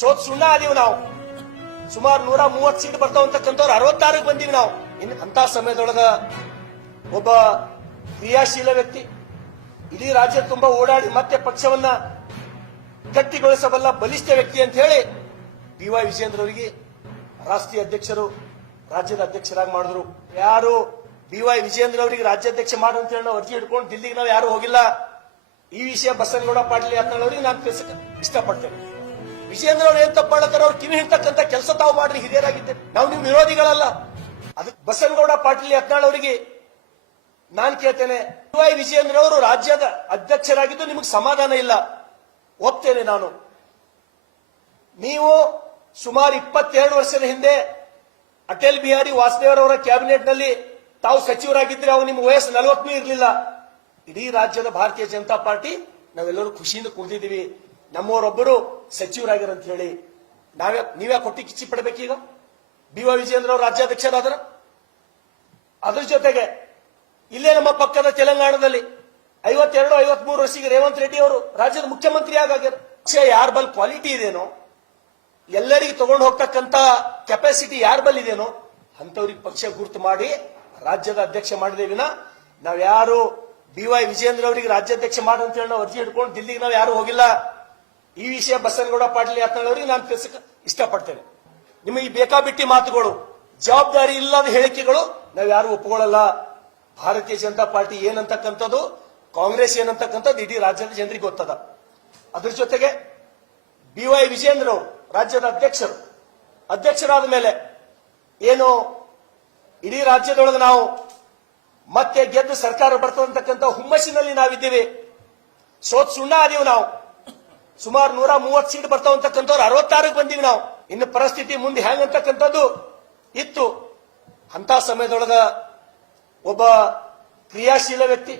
ಸೋತ್ ಸುಣ್ಣ ಅದೀವಿ ನಾವು. ಸುಮಾರು ನೂರ ಮೂವತ್ ಸೀಟ್ ಬರ್ತಾವ ಅಂತಕ್ಕಂಥವ್ರು ಅರವತ್ತಾರಕ್ಕೆ ಬಂದೀವಿ ನಾವು. ಇನ್ನು ಅಂತ ಸಮಯದೊಳಗ ಒಬ್ಬ ಕ್ರಿಯಾಶೀಲ ವ್ಯಕ್ತಿ ಇಡೀ ರಾಜ್ಯ ತುಂಬಾ ಓಡಾಡಿ ಮತ್ತೆ ಪಕ್ಷವನ್ನ ಗಟ್ಟಿಗೊಳಿಸಬಲ್ಲ ಬಲಿಷ್ಠ ವ್ಯಕ್ತಿ ಅಂತ ಹೇಳಿ ಬಿ ವೈ ವಿಜೇಂದ್ರ ಅವರಿಗೆ ರಾಷ್ಟ್ರೀಯ ಅಧ್ಯಕ್ಷರು, ರಾಜ್ಯದ ಅಧ್ಯಕ್ಷರಾಗಿ ಮಾಡಿದ್ರು. ಯಾರು ಬಿ ವೈ ವಿಜೇಂದ್ರ ಅವರಿಗೆ ರಾಜ್ಯಾಧ್ಯಕ್ಷ ಮಾಡು ಅಂತ ಹೇಳಿ ನಾವು ಅರ್ಜಿ ಹಿಡ್ಕೊಂಡು ದಿಲ್ಲಿಗೆ ನಾವು ಯಾರು ಹೋಗಿಲ್ಲ. ಈ ವಿಷಯ ಬಸನಗೌಡ ಪಾಟೀಲ್ ಅಂತ ಅವರಿಗೆ ನಾನು ತಿಳಿಸಕ್ಕೆ ಇಷ್ಟಪಡ್ತೇನೆ. ವಿಜೇಂದ್ರ ಅವ್ರು ಏನ್ ತಪ್ಪಾಳತ್ತಾರ ಅವ್ರು ಕಿವಿ ಹಿಡ್ತಕ್ಕಂತ ಕೆಲಸ ತಾವು ಮಾಡ್ರಿ ಹಿರಿಯರಾಗಿದ್ದೆ ನಾವು ನೀವು ವಿರೋಧಿಗಳಲ್ಲ. ಅದಕ್ಕೆ ಬಸನಗೌಡ ಪಾಟೀಲ್ ಯತ್ನಾಳ್ ಅವರಿಗೆ ನಾನ್ ಕೇಳ್ತೇನೆ ವೈ ವಿಜಯೇಂದ್ರ ಅವರು ರಾಜ್ಯದ ಅಧ್ಯಕ್ಷರಾಗಿದ್ದು ನಿಮಗೆ ಸಮಾಧಾನ ಇಲ್ಲ. ಒಪ್ತೇನೆ ನಾನು. ನೀವು ಸುಮಾರು ಇಪ್ಪತ್ತೆರಡು ವರ್ಷದ ಹಿಂದೆ ಅಟಲ್ ಬಿಹಾರಿ ವಾಸುದೇವ್ ಅವರ ಕ್ಯಾಬಿನೆಟ್ನಲ್ಲಿ ತಾವು ಸಚಿವರಾಗಿದ್ರೆ ಅವ್ರು ನಿಮ್ಮ ವಯಸ್ಸು ನಲವತ್ತೂ ಇರಲಿಲ್ಲ. ಇಡೀ ರಾಜ್ಯದ ಭಾರತೀಯ ಜನತಾ ಪಾರ್ಟಿ, ನಾವೆಲ್ಲರೂ ಖುಷಿಯಿಂದ ಕುಳಿತಿದ್ದೀವಿ. ನಮ್ಮವರೊಬ್ಬರು ಸಚಿವರಾಗಿರಂತ ಹೇಳಿ ನಾವ್ಯಾ ನೀವ್ಯಾ ಕೊಟ್ಟಿ ಕಿಚ್ಚಿ ಪಡಬೇಕೀಗ? ಬಿ ವೈ ವಿಜಯೇಂದ್ರ ಅವರು ರಾಜ್ಯಾಧ್ಯಕ್ಷರಾದ್ರ? ಅದ್ರ ಜೊತೆಗೆ ಇಲ್ಲೇ ನಮ್ಮ ಪಕ್ಕದ ತೆಲಂಗಾಣದಲ್ಲಿ ಐವತ್ತೆರಡು, ಐವತ್ಮೂರು ವರ್ಷಕ್ಕೆ ರೇವಂತ್ ರೆಡ್ಡಿ ಅವರು ರಾಜ್ಯದ ಮುಖ್ಯಮಂತ್ರಿ ಆಗಾಗ್ಯಾರ. ಪಕ್ಷ ಯಾರ ಬಲ್ ಕ್ವಾಲಿಟಿ ಇದೇನೋ? ಎಲ್ಲರಿಗೂ ತಗೊಂಡು ಹೋಗ್ತಕ್ಕಂತ ಕೆಪಾಸಿಟಿ ಯಾರ ಬಲ್ ಇದೇನೋ? ಅಂತವ್ರಿಗೆ ಪಕ್ಷ ಗುರ್ತು ಮಾಡಿ, ರಾಜ್ಯದ ಅಧ್ಯಕ್ಷ ಮಾಡಿದೆ ವಿನ. ನಾವ್ ಯಾರು ಬಿ ವೈ ವಿಜೇಂದ್ರ ಅವರಿಗೆ ರಾಜ್ಯಾಧ್ಯಕ್ಷ ಮಾಡು ಅಂತ ಹೇಳಿ ನಾವು ಅರ್ಜಿ ಹಿಡ್ಕೊಂಡು ದಿಲ್ಲಿಗೆ ನಾವು ಯಾರು ಹೋಗಿಲ್ಲ. ಈ ವಿಷಯ ಬಸನಗೌಡ ಪಾಟೀಲ್ ಯತ್ನಾಳ್ ನಾನು ತಿಳಿಸಕ್ಕೆ ಇಷ್ಟಪಡ್ತೇನೆ. ನಿಮಗೆ ಬೇಕಾಬಿಟ್ಟಿ ಮಾತುಗಳು, ಜವಾಬ್ದಾರಿ ಇಲ್ಲದ ಹೇಳಿಕೆಗಳು ನಾವು ಯಾರು ಒಪ್ಕೊಳ್ಳಲ್ಲ. ಭಾರತೀಯ ಜನತಾ ಪಾರ್ಟಿ ಏನಂತಕ್ಕಂಥದ್ದು, ಕಾಂಗ್ರೆಸ್ ಏನಂತಕ್ಕಂಥದ್ದು ಇಡೀ ರಾಜ್ಯದ ಜನರಿಗೆ ಗೊತ್ತದ. ಅದ್ರ ಜೊತೆಗೆ ಬಿ ವೈ ವಿಜೇಂದ್ರ ಅವರು ರಾಜ್ಯದ ಅಧ್ಯಕ್ಷರು, ಅಧ್ಯಕ್ಷರಾದ ಮೇಲೆ ಏನು ಇಡೀ ರಾಜ್ಯದೊಳಗೆ ನಾವು ಮತ್ತೆ ಗೆದ್ದು ಸರ್ಕಾರ ಬರ್ತದಂತಕ್ಕಂಥ ಹುಮ್ಮಸ್ಸಿನಲ್ಲಿ ನಾವಿದ್ದೀವಿ. ಸೋತ್ ಸುಣ್ಣ ಅದೀವಿ ನಾವು. ಸುಮಾರು ನೂರ ಮೂವತ್ತು ಸೀಟ್ ಬರ್ತಾವ ಅಂತಕ್ಕಂಥವ್ರು ಅರವತ್ತಾರಕ್ಕೆ ಬಂದೀವಿ ನಾವು. ಇನ್ನು ಪರಿಸ್ಥಿತಿ ಮುಂದೆ ಹೆಂಗಂತಕ್ಕಂಥದ್ದು ಇತ್ತು. ಅಂತ ಸಮಯದೊಳಗ ಒಬ್ಬ ಕ್ರಿಯಾಶೀಲ ವ್ಯಕ್ತಿ,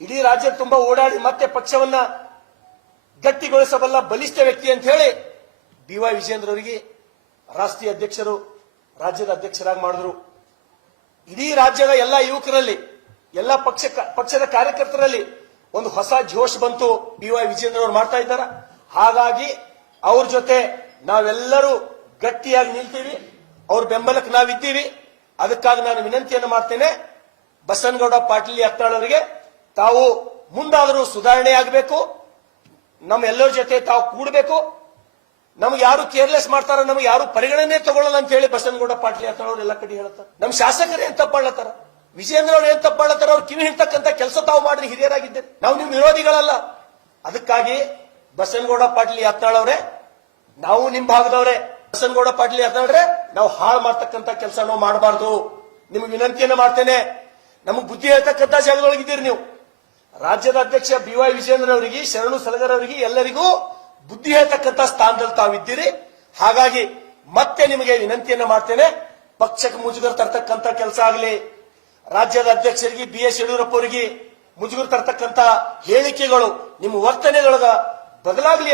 ಇಡೀ ರಾಜ್ಯ ತುಂಬಾ ಓಡಾಡಿ ಮತ್ತೆ ಪಕ್ಷವನ್ನ ಗಟ್ಟಿಗೊಳಿಸಬಲ್ಲ ಬಲಿಷ್ಠ ವ್ಯಕ್ತಿ ಅಂತ ಹೇಳಿ ಬಿ ವೈ ವಿಜೇಂದ್ರ ಅವರಿಗೆ ರಾಷ್ಟ್ರೀಯ ಅಧ್ಯಕ್ಷರು, ರಾಜ್ಯದ ಅಧ್ಯಕ್ಷರಾಗಿ ಮಾಡಿದ್ರು. ಇಡೀ ರಾಜ್ಯದ ಎಲ್ಲ ಯುವಕರಲ್ಲಿ, ಎಲ್ಲ ಪಕ್ಷ ಪಕ್ಷದ ಕಾರ್ಯಕರ್ತರಲ್ಲಿ ಒಂದು ಹೊಸ ಜೋಶ್ ಬಂತು ಬಿ ವೈ ವಿಜೇಂದ್ರ ಅವರು ಮಾಡ್ತಾ ಇದ್ದಾರ. ಹಾಗಾಗಿ ಅವ್ರ ಜೊತೆ ನಾವೆಲ್ಲರೂ ಗಟ್ಟಿಯಾಗಿ ನಿಲ್ತೀವಿ. ಅವ್ರ ಬೆಂಬಲಕ್ಕೆ ನಾವಿದ್ದೀವಿ. ಅದಕ್ಕಾಗಿ ನಾನು ವಿನಂತಿಯನ್ನು ಮಾಡ್ತೇನೆ, ಬಸನಗೌಡ ಪಾಟೀಲ್ ಅತ್ತಾಳವರಿಗೆ ತಾವು ಮುಂದಾದರೂ ಸುಧಾರಣೆ ಆಗಬೇಕು ನಮ್ಮ ಎಲ್ಲರ ಜೊತೆ ತಾವು ಕೂಡಬೇಕು. ನಮ್ಗೆ ಯಾರು ಕೇರ್ಲೆಸ್ ಮಾಡ್ತಾರ, ನಮ್ಗೆ ಯಾರು ಪರಿಗಣನೆ ತಗೊಳ್ಳಲ್ಲ ಅಂತ ಹೇಳಿ ಬಸನಗೌಡ ಪಾಟೀಲ್ ಯತ್ನಾಳ್ ಅವರು ಎಲ್ಲ ಕಡೆ ಹೇಳ್ತಾರೆ ನಮ್ಮ ಶಾಸಕರೇ ಏನ್ ತಪ್ಪಾಳತ್ತಾರ ವಿಜೇಂದ್ರ ಅವರು ಏನ್ ತಪ್ಪಾಳತ್ತಾರ ಅವ್ರು ಕಿವಿ ಹಿಡ್ತಕ್ಕಂತ ಕೆಲಸ ತಾವು ಮಾಡಿದ್ರೆ ಹಿರಿಯರಾಗಿದ್ದೆ. ನಾವು ನಿಮ್ ವಿರೋಧಿಗಳಲ್ಲ. ಅದಕ್ಕಾಗಿ ಬಸನಗೌಡ ಪಾಟೀಲ್ ಯತ್ನಾಳ್ ನಾವು ನಿಮ್ ಭಾಗದವ್ರೆ. ಬಸನಗೌಡ ಪಾಟೀಲ್ ಯತ್ನಾಳ್ರೆ ನಾವು ಹಾಳು ಮಾಡ್ತಕ್ಕಂತ ಕೆಲಸ ನಾವು ಮಾಡಬಾರ್ದು. ನಿಮ್ಗೆ ವಿನಂತಿಯನ್ನ ಮಾಡ್ತೇನೆ. ನಮಗ್ ಬುದ್ಧಿ ಹೇಳ್ತಕ್ಕಂತ ಜಾಗದೊಳಗಿದ್ದೀರಿ ನೀವು. ರಾಜ್ಯದ ಅಧ್ಯಕ್ಷ ಬಿ ವೈ ವಿಜೇಂದ್ರ ಅವರಿಗೆ ಶರಣು ಸಲಗರ್ ಅವರಿಗೆ ಎಲ್ಲರಿಗೂ ಬುದ್ಧಿ ಹೇಳ್ತಕ್ಕಂತ ಸ್ಥಾನದಲ್ಲಿ ತಾವಿದ್ದೀರಿ ಹಾಗಾಗಿ ಮತ್ತೆ ನಿಮಗೆ ವಿನಂತಿಯನ್ನ ಮಾಡ್ತೇನೆ. ಪಕ್ಷಕ್ಕೆ ಮುಜುಗರ ತರ್ತಕ್ಕಂತ ಕೆಲಸ ಆಗಲಿ ರಾಜ್ಯದ ಅಧ್ಯಕ್ಷರಿಗೆ ಬಿ ಎಸ್ ಯಡಿಯೂರಪ್ಪ ಅವರಿಗೆ ಮುಜುಗರ ತರ್ತಕ್ಕಂತ ಹೇಳಿಕೆಗಳು ನಿಮ್ಮ ವರ್ತನೆಗಳ ಬದಲಾಗಲಿ